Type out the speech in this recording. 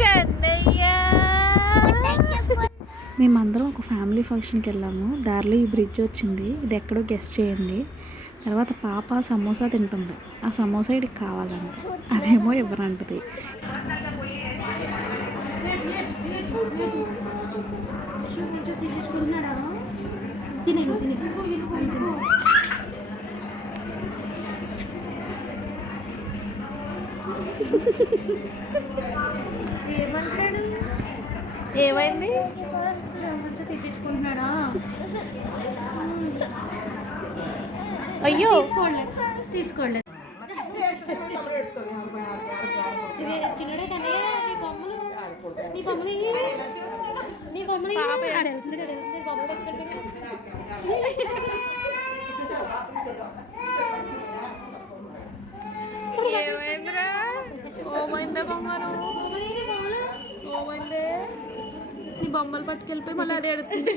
కన్నయ్య మేమందరం ఒక ఫ్యామిలీ ఫంక్షన్కి వెళ్ళాము. దారిలో ఈ బ్రిడ్జ్ వచ్చింది. ఇది ఎక్కడో గెస్ చేయండి. తర్వాత పాప సమోసా తింటుంది. ఆ సమోసా ఇడికి కావాలని అదేమో ఇవ్వరంటది. ఏమైంది? తీర్చుకుంటున్నాడా? అయ్యో తీసుకోండి. నీ బొమ్మలు ఏమైందిరా? ఓమైందే బంగారం, ఓమైందే. నీ బొమ్మలు పట్టుకెళ్ళిపోయి మళ్ళీ అదే ఎడుతుంది.